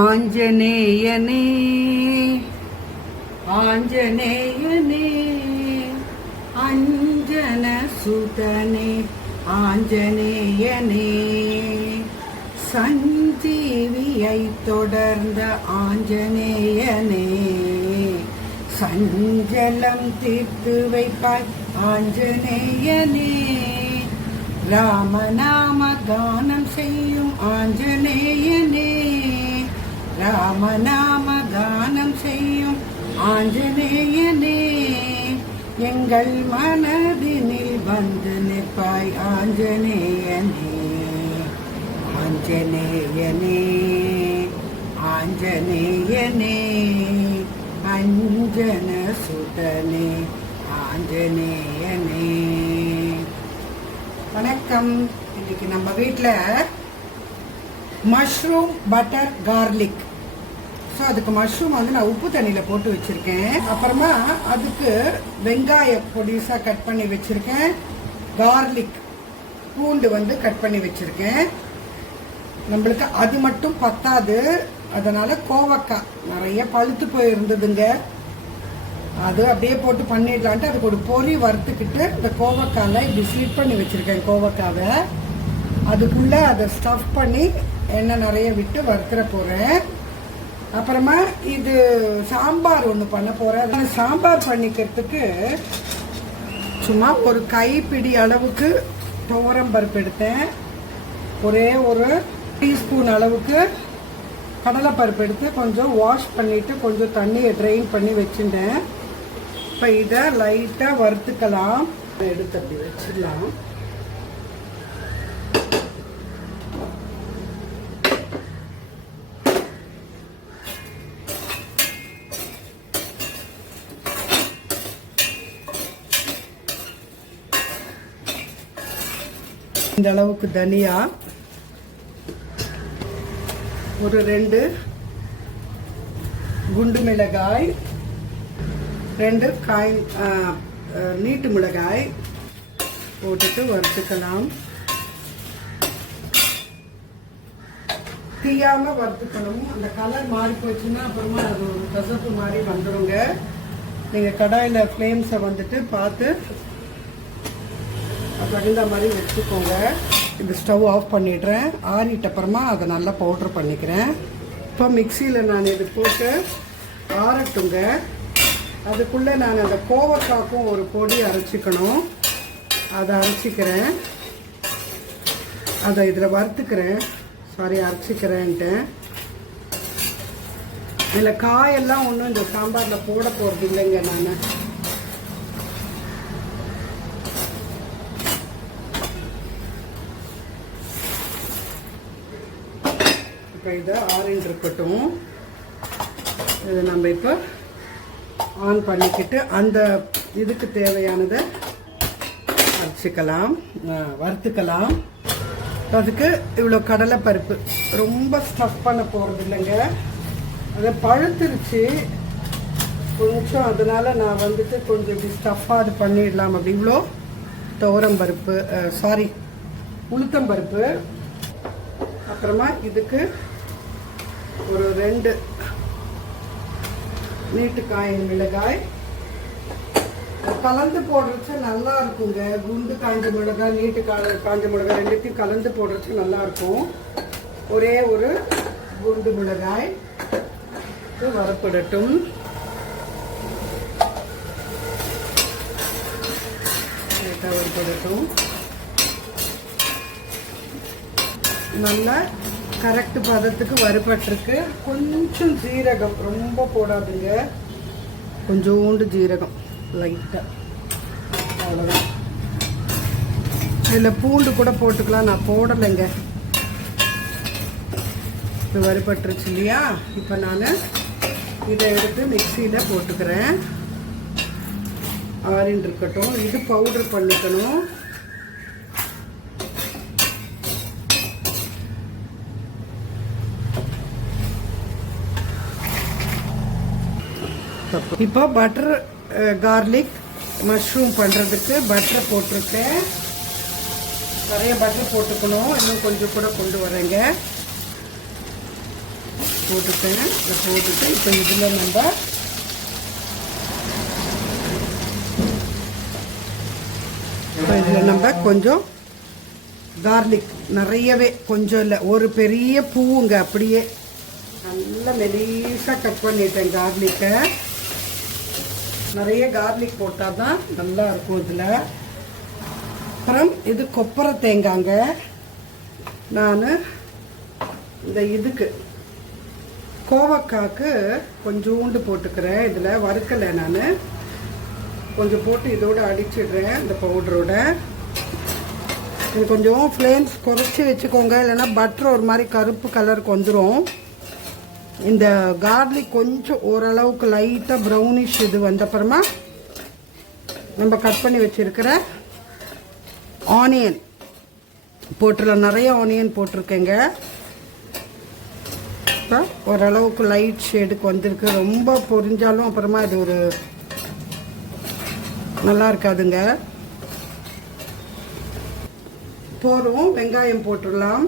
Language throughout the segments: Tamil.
ஆஞ்சநேயனே ஆஞ்சநேயனே அஞ்சன சுதனே ஆஞ்சநேயனே சஞ்சீவியை தொடர்ந்த ஆஞ்சநேயனே சஞ்சலம் தீர்த்து வைப்பாய் ஆஞ்சநேயனே ராமநாம கானம் செய்யும் ஆஞ்சநேயனே ராமநாம கானம் செய்யும் ஆஞ்சநேயனே எங்கள் மனதினில் வந்து நிற்பாய் ஆஞ்சநேயனே ஆஞ்சநேயனே ஆஞ்சநேயனே அஞ்சன சுதனே ஆஞ்சநேயனே. வணக்கம். இன்னைக்கு நம்ம வீட்டில் மஷ்ரூம் பட்டர் கார்லிக். ஸோ அதுக்கு மஷ்ரூம் வந்து நான் உப்பு தண்ணியில் போட்டு வச்சுருக்கேன். அப்புறமா அதுக்கு வெங்காயம் பொடிசாக கட் பண்ணி வச்சுருக்கேன். கார்லிக் பூண்டு வந்து கட் பண்ணி வச்சுருக்கேன். நம்மளுக்கு அது மட்டும் பத்தாது, அதனால் கோவக்காய் நிறைய பழுத்து போயிருந்ததுங்க, அது அப்படியே போட்டு பண்ணிடலான்ட்டு அதுக்கு ஒரு பொரி வறுத்துக்கிட்டு இந்த கோவக்காயில் இப்படி ஸ்லிப் பண்ணி வச்சுருக்கேன். கோவக்காவை அதுக்குள்ளே அதை ஸ்டஃப் பண்ணி எண்ணெய் நிறைய விட்டு வறுத்துற போகிறேன். அப்புறமா இது சாம்பார் ஒன்று பண்ண போகிறேன். சாம்பார் பண்ணிக்கிறதுக்கு சும்மா ஒரு கைப்பிடி அளவுக்கு துவரம் பருப்பு எடுத்தேன். ஒரே ஒரு டீஸ்பூன் அளவுக்கு கடலைப்பருப்பு எடுத்து கொஞ்சம் வாஷ் பண்ணிவிட்டு கொஞ்சம் தண்ணியை ட்ரெயின் பண்ணி வச்சுட்டேன். இப்போ இதை லைட்டாக வறுத்துக்கலாம். எடுத்து அப்படி வச்சிடலாம். இந்த அளவுக்கு தனியா, ஒரு 2 குண்டு மிளகாய், 2 நீட்டு மிளகாய் போட்டுட்டு வறுத்துக்கலாம். தீயாம வறுத்துக்கணும். அந்த கலர் மாறி போச்சுன்னா அப்புறமா அது ஒரு கசப்பு மாதிரி வந்துடுங்க. நீங்கள் கடாயில் ஃப்ளேம்ஸை வந்துட்டு பார்த்து தகுந்த மாதிரி வச்சுக்கோங்க. இந்த ஸ்டவ் ஆஃப் பண்ணிடுறேன். ஆறிட்ட அப்புறமா அதை நல்லா பவுட்ரு பண்ணிக்கிறேன். இப்போ மிக்சியில் நான் இது போட்டு ஆறட்டுங்க. அதுக்குள்ளே நான் அந்த கோவக்காக்கும் ஒரு பொடி அரைச்சிக்கணும். அதை அரைச்சிக்கிறேன். அதை இதில் வறுத்துக்கிறேன். அரைச்சிக்கிறேன்ட்டு. இதில் காயெல்லாம் ஒன்றும் இந்த சாம்பாரில் போட போகிறது இல்லைங்க. நான் இப்போ இதை ஆறின்னு இருக்கட்டும். இதை நம்ம இப்போ ஆன் பண்ணிக்கிட்டு அந்த இதுக்கு தேவையானதை அரைச்சிக்கலாம், வறுத்துக்கலாம். அதுக்கு இவ்வளோ கடலைப்பருப்பு ரொம்ப ஸ்டஃப் பண்ண போகிறது இல்லைங்க. அதை பழுத்துருச்சு கொஞ்சம், அதனால் நான் வந்துட்டு கொஞ்சம் இப்படி ஸ்டஃப்பாக அது பண்ணிடலாம் அப்படி. இவ்வளோ துவரம்பருப்பு, உளுத்தம்பருப்பு. அப்புறமா இதுக்கு ஒரு 2 நீட்டு காய்ந்த மிளகாய் கலந்து போடுறச்சு நல்லா இருக்குங்க. குண்டு காய்ஞ்ச மிளகாய், நீட்டு காய்ஞ்ச மிளகாய் ரெண்டுத்தையும் கலந்து போடுறச்சு நல்லா இருக்கும். ஒரே ஒரு குண்டு மிளகாய் வரப்படட்டும். வரப்படட்டும். நல்லா கரெக்ட் பதத்துக்கு வறுபட்டிருக்கு. கொஞ்சம் ஜீரகம், ரொம்ப போடாதுங்க, கொஞ்சோண்டு ஜீரகம் லைட்டாக, அவ்வளோதான். இதில் பூண்டு கூட போட்டுக்கலாம், நான் போடலைங்க. இது வறுபட்டுருச்சு இல்லையா? இப்போ நான் இதை எடுத்து மிக்சியில் போட்டுக்கிறேன். ஆறின்னு இருக்கட்டும். இது பவுட்ரு பண்ணிக்கணும். இப்போ பட்டர் கார்லிக் மஷ்ரூம் பண்ணுறதுக்கு பட்டர் போட்டிருக்கேன். நிறைய பட்டர் போட்டுக்கணும். இன்னும் கொஞ்சம் கூட கொண்டு வரேங்க. போட்டுட்டேன். இதை போட்டுட்டு இப்போ இதில் நம்ம கொஞ்சம் கார்லிக், நிறையவே, கொஞ்சம் இல்லை, ஒரு பெரிய பூவுங்க, அப்படியே நல்லா மெலிசாக கட் பண்ணிட்டேன். கார்லிக்கை நிறைய கார்லிக் போட்டால் தான் நல்லா இருக்கும் இதில். அப்புறம் இது கொப்பரை தேங்காய்ங்க. நான் இந்த இதுக்கு கோவக்காய்க்கு கொஞ்சோண்டு போட்டுக்கிறேன். இதில் வறுக்கலை, நான் கொஞ்சம் போட்டு இதோடு அடிச்சிடுறேன் இந்த பவுடரோட. இது கொஞ்சம் ஃப்ளேம்ஸ் குறைச்சி வச்சுக்கோங்க, இல்லைன்னா பட்டர் ஒரு மாதிரி கருப்பு கலருக்கு வந்துடும். இந்த கார்லிக் கொஞ்சம் ஓரளவுக்கு லைட்டாக ப்ரௌனிஷ் இது வந்தப்புறமா நம்ம கட் பண்ணி வச்சுருக்கிற ஆனியன் போட்டுடலாம். நிறைய ஆனியன் போட்டிருக்கேங்க. இப்போ ஓரளவுக்கு லைட் ஷேடுக்கு வந்திருக்கு. ரொம்ப பொரிஞ்சாலும் அப்புறமா இது ஒரு நல்லா இருக்காதுங்க. போதும், வெங்காயம் போட்டுடலாம்.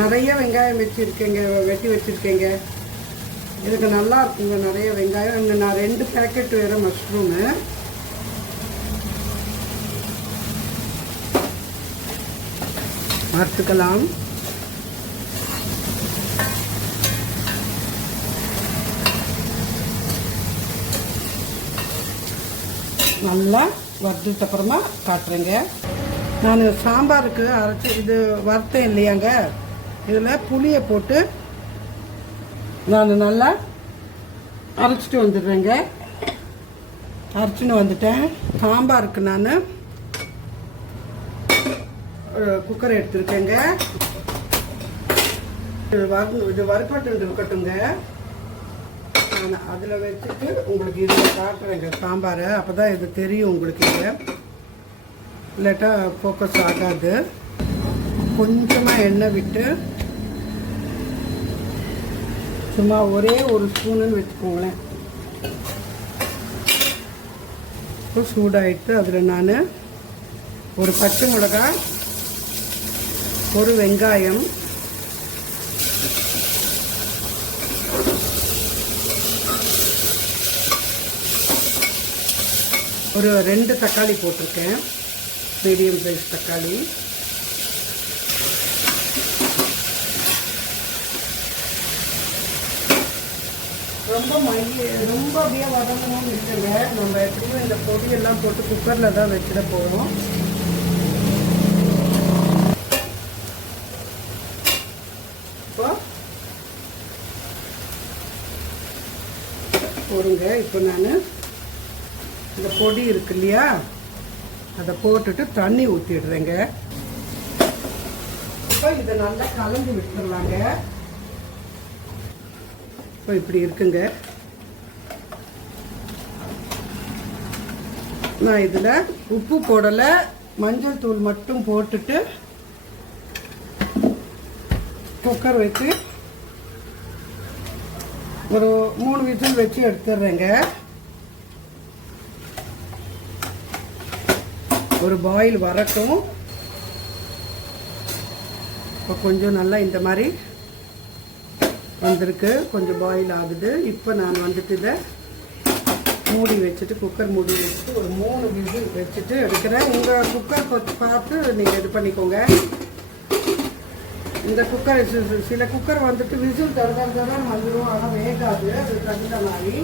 நிறைய வெங்காயம் வச்சுருக்கேங்க, வெட்டி வச்சுருக்கேங்க. இதுக்கு நல்லா இருக்குங்க நிறைய வெங்காயம். இங்கே நான் 2 பேக்கெட் வேறு மஷ்ரூமு. வறுத்துக்கலாம். நல்லா வறுத்துட்டு அப்புறமா காட்டுறேங்க. நான் சாம்பாருக்கு அரைச்சி இது வறுத்தேன் இல்லையாங்க, இதில் புளியை போட்டு நான் நல்லா அரைச்சிட்டு வந்துடுறேங்க. அரைச்சின்னு வந்துட்டேன். சாம்பாருக்கு நான் குக்கர் எடுத்துருக்கேங்க. இது வறுப்பட்டு இருக்கட்டுங்க. நான் அதில் வச்சுட்டு உங்களுக்கு இதில் காட்டுறேங்க சாம்பாரை. அப்போ தான் இது தெரியும் உங்களுக்கு. இது இல்லாட்டா ஃபோக்கஸ் ஆகாது. கொஞ்சமாக எண்ணெய் விட்டு சும்மா ஒரே ஒரு ஸ்பூனுன்னு வச்சுக்கோங்களேன். இப்போ சூடாகிட்டு அதில் நான் ஒரு பச்சை மிளகாய், ஒரு வெங்காயம், ஒரு 2 தக்காளி போட்டிருக்கேன், மீடியம் சைஸ் தக்காளி. ரொம்ப அப்படியே வதங்கணும்னு இருக்குங்க. நம்ம எப்படியும் இந்த பொடியெல்லாம் போட்டு குக்கரில் தான் வச்சிட போகிறோம். இப்போ போடுங்க. இப்போ நான் இந்த பொடி இருக்கு இல்லையா, அதை போட்டுட்டு தண்ணி ஊற்றிடுறேங்க. இப்போ இதை நல்லா கலந்து விட்டுடலாங்க. இப்போ இப்படி இருக்குங்க. நான் இதில் உப்பு போடலை, மஞ்சள் தூள் மட்டும் போட்டுட்டு குக்கர் வச்சு ஒரு 3 விசில் வச்சு எடுத்துடுறேங்க. ஒரு பாயில் வரட்டும். இப்போ கொஞ்சம் நல்லா இந்த மாதிரி வந்திருக்கு, கொஞ்சம் பாயில் ஆகுது. இப்போ நான் வந்துட்டு இதை மூடி வச்சுட்டு, குக்கர் மூடி வச்சுட்டு ஒரு 3 விசில் வச்சுட்டு எடுக்கிறேன். உங்கள் குக்கர் பார்த்து நீங்கள் இது பண்ணிக்கோங்க. இந்த குக்கர் சில குக்கர் வந்துட்டு விசில் தரதான் வந்துடும், ஆனால் வேகாது. அது தகுந்த மாதிரி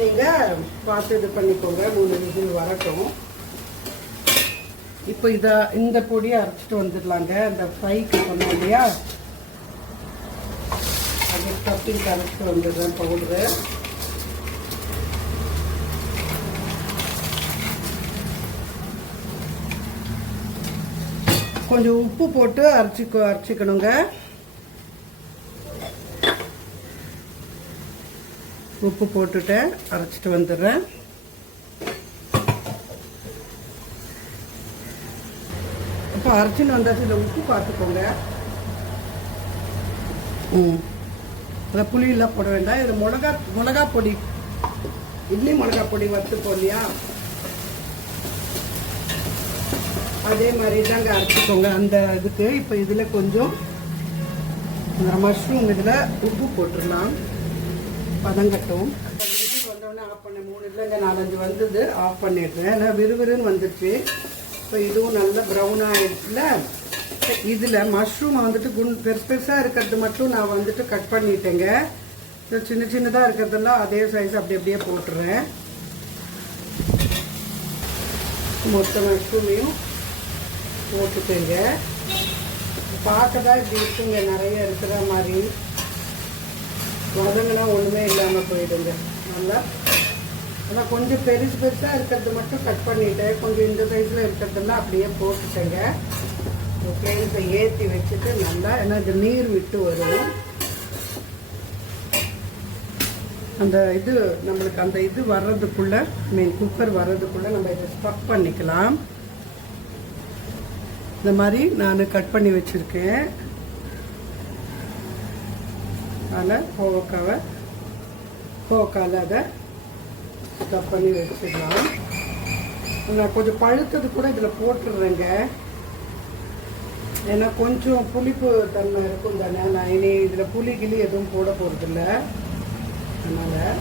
நீங்கள் பார்த்து இது பண்ணிக்கோங்க. 3 விசில் வரட்டும். இப்போ இந்த பொடியை அரைச்சிட்டு வந்துடலாங்க. இந்த ஃப்ரைக்கு சொன்னோம் இல்லையா, அது ஸ்டஃபிங்க்கு அரைச்சிட்டு வந்துடுறேன் பவுடரு. கொஞ்சம் உப்பு போட்டு அரைச்சிக்கணுங்க. உப்பு போட்டுட்டு அரைச்சிட்டு வந்துடுறேன். இப்போ அரைச்சின்னு வந்தாச்சு. இதில் உப்பு பார்த்துக்கோங்க. அதில் புளியெல்லாம் போட வேண்டாம். இது மிளகா பொடி, இட்லி மிளகா பொடி வறுத்துப்போம் இல்லையா, அதே மாதிரி தாங்க அரைச்சிக்கோங்க அந்த இதுக்கு. இப்போ இதில் கொஞ்சம் மஷ்ரூம் இதில் உப்பு போட்டுடலாம், பதங்கட்டும். வந்தோடனே ஆஃப் பண்ண 3 இல்லைங்க 4-5 வந்தது, ஆஃப் பண்ணிடுறேன். ஏன்னா விறுவிறுன்னு வந்துடுச்சு. இப்போ இதுவும் நல்லா ப்ரௌன் ஆகிடுச்சுல. இதில் மஷ்ரூமை வந்துட்டு பெருசாக இருக்கிறது மட்டும் நான் வந்துட்டு கட் பண்ணிட்டேங்க. சின்ன சின்னதாக இருக்கிறதெல்லாம் அதே சைஸ் அப்படி அப்படியே போட்டுறேன். மொத்த மஷ்ரூமையும் போட்டுட்டேங்க. பார்க்க தான் இப்படி இருக்குங்க, நிறைய இருக்கிற மாதிரி. வதங்கெல்லாம் ஒன்றுமே இல்லாமல் போயிடுங்க. நல்லா ஆனால் கொஞ்சம் பெருசாக இருக்கிறது மட்டும் கட் பண்ணிவிட்டேன். கொஞ்சம் இந்த சைஸில் இருக்கிறதெல்லாம் அப்படியே போட்டுட்டேங்க. ஓகே, இப்போ ஏற்றி வச்சுட்டு நல்லா, ஏன்னா இது நீர் விட்டு வரும். அந்த இது நம்மளுக்கு அந்த இது வர்றதுக்குள்ளே, குக்கர் வர்றதுக்குள்ளே நம்ம இதை ஸ்டஃப் பண்ணிக்கலாம். இந்த மாதிரி நான் கட் பண்ணி வச்சுருக்கேன். அதில் கோவக்காவில் அதை ஸ்டஃப் பண்ணி வச்சிடலாம். நான் கொஞ்சம் பழுத்தது கூட இதில் போட்டுடுறேங்க. ஏன்னா கொஞ்சம் புளிப்பு தன்மை இருக்கும் தானே. நான் இனி இதில் புளி கிளி எதுவும் போட போகிறதில்ல. அதனால்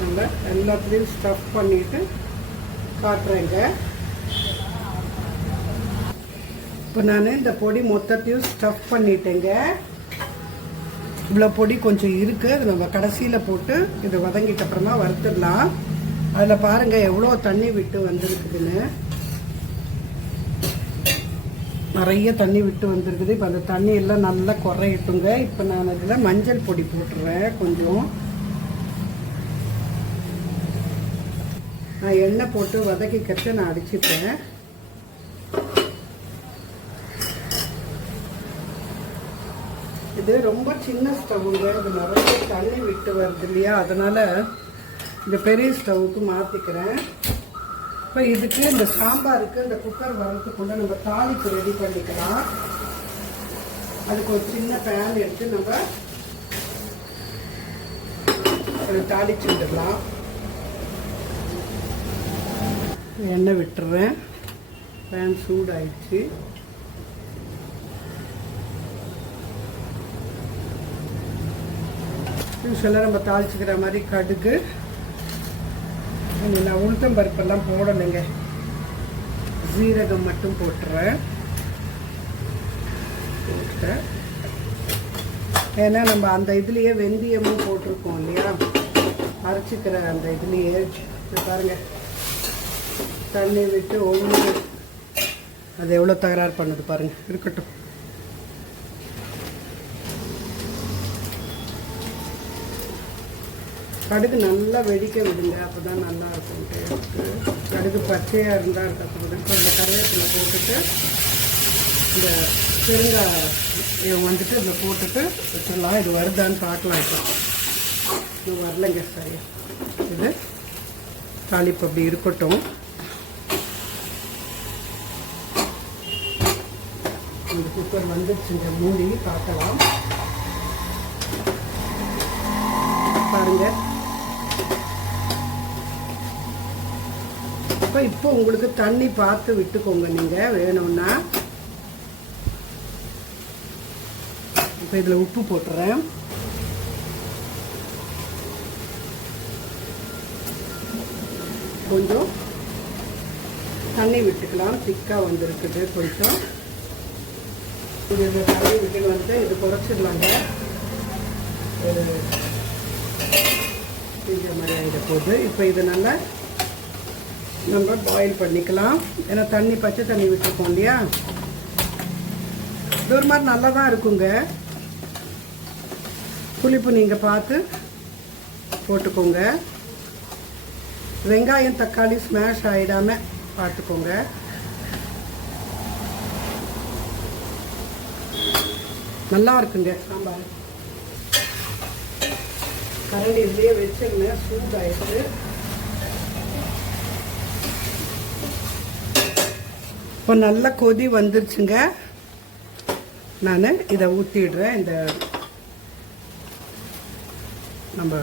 நம்ம எல்லாத்துலேயும் ஸ்டஃப் பண்ணிவிட்டு காட்டுறேங்க. இப்போ நான் இந்த பொடி மொத்தத்தையும் ஸ்டஃப் பண்ணிட்டேங்க. இவ்வளோ பொடி கொஞ்சம் இருக்குது, அது நம்ம கடைசியில் போட்டு இது வதங்கிட்ட அப்புறமா வறுத்துடலாம். அதில் பாருங்கள் எவ்வளோ தண்ணி விட்டு வந்துருக்குதுன்னு. நிறைய தண்ணி விட்டு வந்துருக்குது. இப்போ அந்த தண்ணி எல்லாம் நல்லா குறையட்டுங்க. இப்போ நான் அதில் மஞ்சள் பொடி போட்டுறேன் கொஞ்சம். நான் எண்ணெய் போட்டு வதக்கிக்கிறத நான் அடிச்சுட்டேன். இது ரொம்ப சின்ன ஸ்டவ்வுங்க, இது நிறைய தண்ணி விட்டு வருது இல்லையா, அதனால் இந்த பெரிய ஸ்டவ்வுக்கு மாற்றிக்கிறேன். இப்போ இதுக்கு இந்த சாம்பாருக்கு இந்த குக்கர் வரதுக்குள்ளே நம்ம தாளிப்பு ரெடி பண்ணிக்கலாம். அதுக்கு ஒரு சின்ன பேன் எடுத்து நம்ம அதை தாளிச்சு விட்டுடலாம். எண்ணெய் விட்டுறேன். பேன் சூடாயிடுச்சு. யூஸ்வலாக நம்ம தாளிச்சுக்கிற மாதிரி கடுகு, நான் உளுத்தம் பருப்பெல்லாம் போடலைங்க, ஜீரகம் மட்டும் போட்டுறேன். ஏன்னா நம்ம அந்த இதுலேயே வெந்தயமும் போட்டிருக்கோம் இல்லையா, அரைச்சிக்கிற அந்த இதுலேயே. பாருங்கள் தண்ணி விட்டு ஒன்று அது எவ்வளோ தகராறு பண்ணுது பாருங்கள். இருக்கட்டும். கடுகு நல்லா வெடிக்க விடுங்க, அப்போ தான் நல்லா இருக்கும் டேஸ்ட்டு. கடுகு பச்சையாக இருந்தால் இருக்கிறது. இப்போ இந்த கருவேப்பிலை போட்டுட்டு இந்த பெருங்காயம் வந்துட்டு இதில் போட்டுட்டு வச்சிடலாம். இது வருதான்னு பார்க்கலாம். இப்போ இது வரலைங்க, சரி. இது தாளிப்பு அப்படி இருக்கட்டும். இந்த குக்கர் வந்துடுச்சுங்க, மூடி பார்க்கலாம். பாருங்க. இப்போ உங்களுக்கு தண்ணி பார்த்து விட்டுக்கோங்க நீங்க வேணும்னா. இப்போ இதில் உப்பு போட்டுறேன். கொஞ்சம் தண்ணி விட்டுக்கலாம், திக்காக வந்துருக்குது கொஞ்சம். இது தண்ணி விட்டு வந்து இது குறைச்சிடலாங்க. ஒரு இந்த மாதிரி ஆகிட போகுது. இப்போ இது நல்லா நம்ம பாயில் பண்ணிக்கலாம். ஏன்னா தண்ணி பச்சை தண்ணி விட்டுருக்கோம் இல்லையா, இது ஒரு மாதிரி நல்லா தான் இருக்குங்க. புளிப்பு நீங்கள் பார்த்து போட்டுக்கோங்க. வெங்காயம் தக்காளி ஸ்மாஷ் ஆகிடாமல் பார்த்துக்கோங்க. நல்லா இருக்குங்க சாம்பார். கரண்டி இதுலேயே வச்சுருந்தேன், சூடாயிடுச்சு. இப்போ நல்லா கொதி வந்துருச்சுங்க. நான் இதை ஊற்றிடுறேன். இந்த நம்ம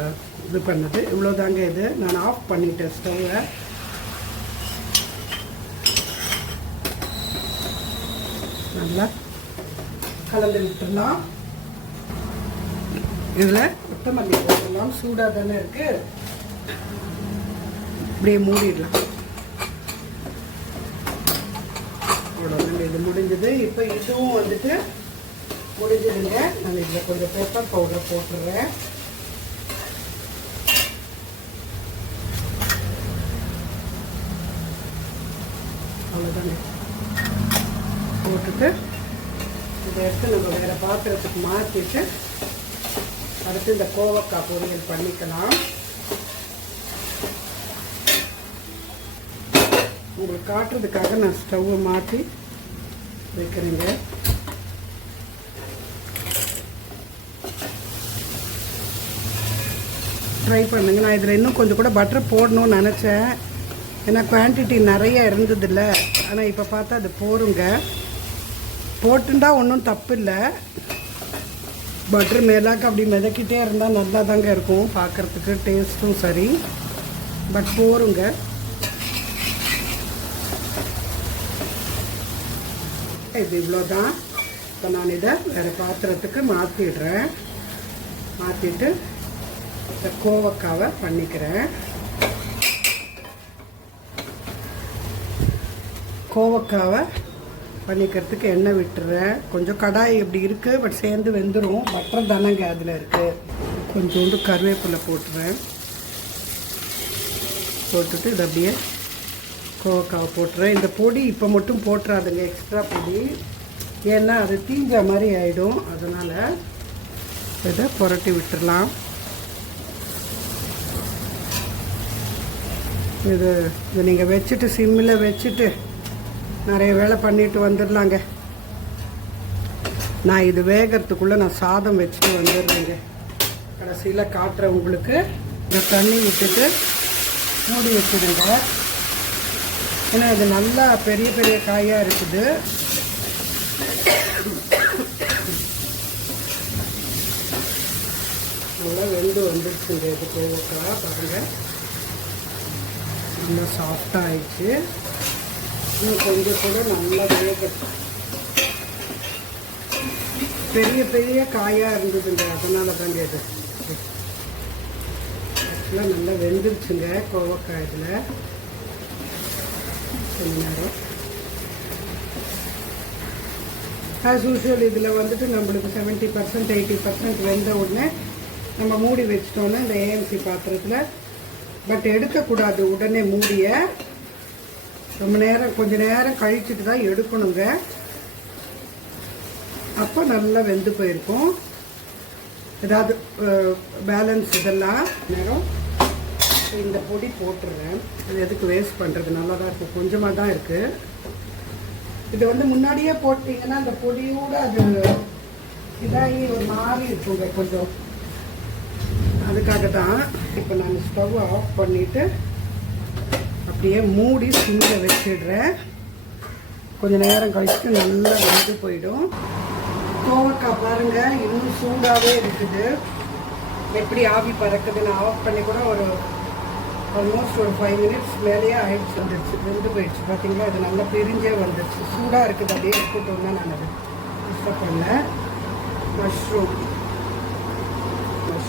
இது பண்ணது இவ்வளோதாங்க. இது நான் ஆஃப் பண்ணிட்டேன் ஸ்டவ்வை. நல்லா கலந்து விட்டுடலாம். இதில் கொத்தமல்லி போட்டுடலாம். சூடாக தானே இருக்கு, அப்படியே மூடிடலாம். இது முடிஞ்சது. இப்போ இதுவும் வந்துட்டு முடிஞ்சதுங்க. நான் இதில் கொஞ்சம் பெப்பர் பவுடர் போட்டுடுறேன். அவ்வளோதாங்க. போட்டுட்டு இதை எடுத்து நம்ம வேறு பாத்திரத்துக்கு மாற்றிட்டு அடுத்து இந்த கோவக்காய் பொரியல் பண்ணிக்கலாம். உங்களுக்கு காட்டுறதுக்காக நான் ஸ்டவ்வை மாற்றி வைக்கிறேங்க. ட்ரை பண்ணுங்க. நான் இதில் இன்னும் கொஞ்சம் கூட பட்டர் போடணும்னு நினச்சேன், ஏன்னா குவான்டிட்டி நிறைய இருந்ததில்ல. ஆனால் இப்போ பார்த்தா அது போருங்க. போட்டுண்டா ஒன்றும் தப்பு இல்லை. பட்டர் மேலாக்க அப்படி மிதக்கிட்டே இருந்தால் நல்லா தாங்க இருக்கும், பார்க்குறதுக்கு டேஸ்ட்டும் சரி. பட் போருங்க. இது இவ்வளோதான். இப்போ நான் இதை வேறு பாத்திரத்துக்கு மாற்றிடுறேன். மாற்றிட்டு இந்த கோவக்காவை பண்ணிக்கிறேன். கோவக்காவை பண்ணிக்கிறதுக்கு எண்ணெய் விட்டுறேன். கொஞ்சம் கடாய் இப்படி இருக்குது, பட் சேர்ந்து வெந்துடும். பட்டர் தானங்க அதில் இருக்குது. கொஞ்சோண்டு கருவேப்பிலை போட்டுறேன். போட்டுட்டு இது அப்படியே கோவக்காவை போட்டுறேன். இந்த பொடி இப்போ மட்டும் போட்டுறாதுங்க, எக்ஸ்ட்ரா பொடி, ஏன்னா அது தீஞ்ச மாதிரி ஆகிடும். அதனால் இதை புரட்டி விட்டுடலாம். இது நீங்கள் வச்சுட்டு சிம்மில் வச்சுட்டு நிறைய வேலை பண்ணிட்டு வந்துடலாங்க. நான் இது வேகிறதுக்குள்ளே நான் சாதம் வச்சுட்டு வந்துடுறேங்க. கடைசியில் காட்டுறேன் உங்களுக்கு. இந்த தண்ணி விட்டுட்டு மூடி வச்சுடுங்க. ஏன்னா இது நல்லா பெரிய பெரிய காயாக இருக்குது. நல்லா வெந்து வந்துடுச்சுங்க. இது கோவக்காய் பாருங்கள், நல்லா சாஃப்டாக ஆயிடுச்சு. இன்னும் கொஞ்சம் கூட நல்லா வேகட்டும். பெரிய பெரிய காயாக இருந்ததுங்க, அதனால தாங்க இது ஆக்சுவலாக நல்லா வெந்துருச்சுங்க கோவக்காய். இதில் கொஞ்ச நேரம் ஆஸ் யூஷுவல் இதில் வந்துட்டு நம்மளுக்கு 70% 80% வெந்த உடனே நம்ம மூடி வச்சிட்டோன்னா இந்த ஏஎம்சி பாத்திரத்தில். பட் எடுக்கக்கூடாது உடனே மூடிய, ரொம்ப நேரம் கொஞ்ச நேரம் கழிச்சுட்டு தான் எடுக்கணுங்க. அப்போ நல்லா வெந்து போயிருக்கும். ஏதாவது பேலன்ஸ் இதெல்லாம் நேரம் இந்த பொடி போட்டுடுறேன். அது எதுக்கு வேஸ்ட் பண்ணுறது, நல்லா தான் இருக்கும். கொஞ்சமாக தான் இருக்குது. இது வந்து முன்னாடியே போட்டிங்கன்னா அந்த பொடியோடு அது இதாகி ஒரு மாதிரி இருக்குங்க கொஞ்சம். அதுக்காக தான் இப்போ நான் ஸ்டவ் ஆஃப் பண்ணிவிட்டு அப்படியே மூடி சிம்மில் வச்சிடுறேன். கொஞ்சம் நேரம் கழிச்சுட்டு நல்லா வெந்து போயிடும். கோவக்காய் பாருங்கள் இன்னும் சூடாகவே இருக்குது. எப்படி ஆவி பறக்குதுன்னு ஆஃப் பண்ணி கூட ஒரு ஆல்மோஸ்ட் ஒரு 5 மினிட்ஸ் மேலேயே ஆயிடுச்சு, வந்துடுச்சு, வெந்து போயிடுச்சு. பார்த்தீங்களா, இது நல்லா பிரிஞ்சே வந்துடுச்சு. சூடாக இருக்குது, அப்படியே இருக்கட்டும் தான் நான் அதை டிஸ்டர்ப் பண்ணல. மஷ்ரூம்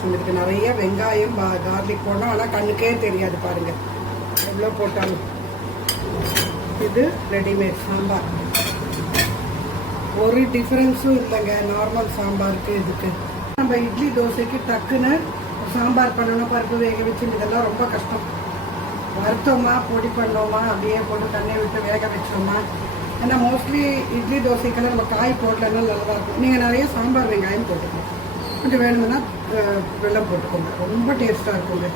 இதுக்கு நிறைய வெங்காயம் கார்லிக் போடணும், ஆனால் கண்ணுக்கே தெரியாது பாருங்கள் எவ்வளோ போட்டாலும். இது ரெடிமேட் சாம்பார், ஒரு டிஃப்ரென்ஸும் இல்லைங்க நார்மல் சாம்பாருக்கு இதுக்கு. நம்ம இட்லி தோசைக்கு டக்குன்னு சாம்பார் பண்ணணும், பருப்பு வேக வச்சு, இதெல்லாம் ரொம்ப கஷ்டம். வறுத்தோமா பொடி பண்ணோமா அப்படியே போட்டு தண்ணியை விட்டு வேக வச்சோமா. ஏன்னா மோஸ்ட்லி இட்லி தோசைக்கெல்லாம் நம்ம காய் போடலன்னா நல்லா இருக்கும். நீங்கள் நிறைய சாம்பார் வெங்காயம் போட்டுக்கணும், கொஞ்சம் வேணும்னா வெல்லம் போட்டுக்கோங்க, ரொம்ப டேஸ்ட்டாக இருக்குங்க.